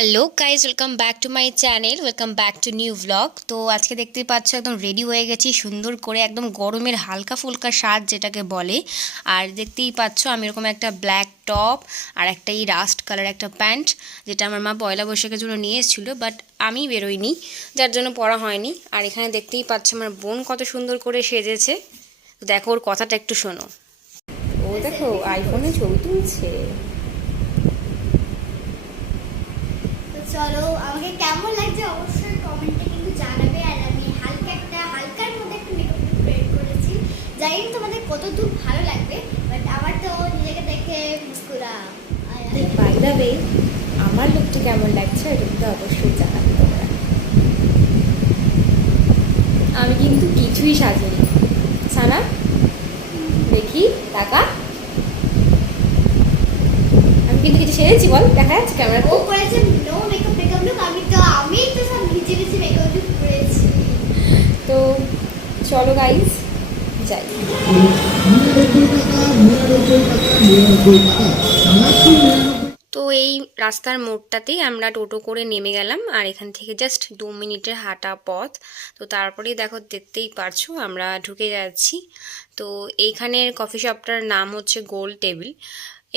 Hello guys, welcome back to my channel, welcome back to new blog. তো আজকে দেখতেই পাচ্ছ একদম রেডি হয়ে গেছি সুন্দর করে, একদম গরমের হালকা ফুলকা স্বাদ যেটাকে বলে। আর দেখতেই পাচ্ছ আমি এরকম একটা ব্ল্যাক টপ আর একটা এই রাস্ট কালার একটা প্যান্ট, যেটা আমার মা পয়লা বৈশাখের জন্য নিয়ে এসেছিলো, বাট আমি বেরোইনি, যার জন্য পরা হয়নি। আর এখানে দেখতেই পাচ্ছ আমার বোন কত সুন্দর করে সেজেছে। তো দেখো ওর কথাটা একটু শোনো। ও দেখো আইফোনে ছবি তুলছে। চলো, আমাকে কেমন লাগছে অবশ্যই কমেন্টে কিন্তু জানাবে। আর আমি হালকার মধ্যে একটা মেকআপ লুক ক্রিয়েট করেছি, জানি না তোমাদের কতদূর ভালো লাগবে, বাট আমার তো নিজেকে দেখে মুস্কুরা। বাই দ্য ওয়ে, আমার লুকটা কেমন লাগছে এটা কিন্তু অবশ্যই জানাবে তোমরা। আমি কিন্তু কিছুই সাজিনি। সানা দেখি টাকা, আমি কিন্তু কিছু সেরেছি, বল দেখা যাচ্ছে ক্যামেরা। ও করেছে নো মেকআপ লুক, আমি তো সব ভিজে মেকআপ লুক করেছি। তো চলো গাইস যাই। তো এই রাস্তার মোড়টাতেই আমরা টোটো করে নেমে গেলাম, আর এখান থেকে জাস্ট 2 মিনিটের হাঁটা পথ। তো তারপরেই দেখো, দেখতেই পারছো আমরা ঢুকে যাচ্ছি। তো এইখানের কফি শপটার নাম হচ্ছে গোল টেবিল।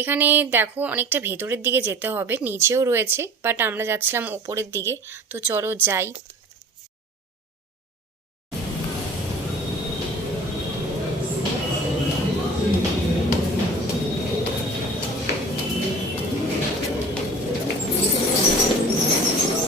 এখানে দেখো অনেকটা ভেতরের দিকে যেতে হবে, নিচেও রয়েছে, বাট আমরা যাচ্ছিলাম ওপরের দিকে। তো চলো যাই।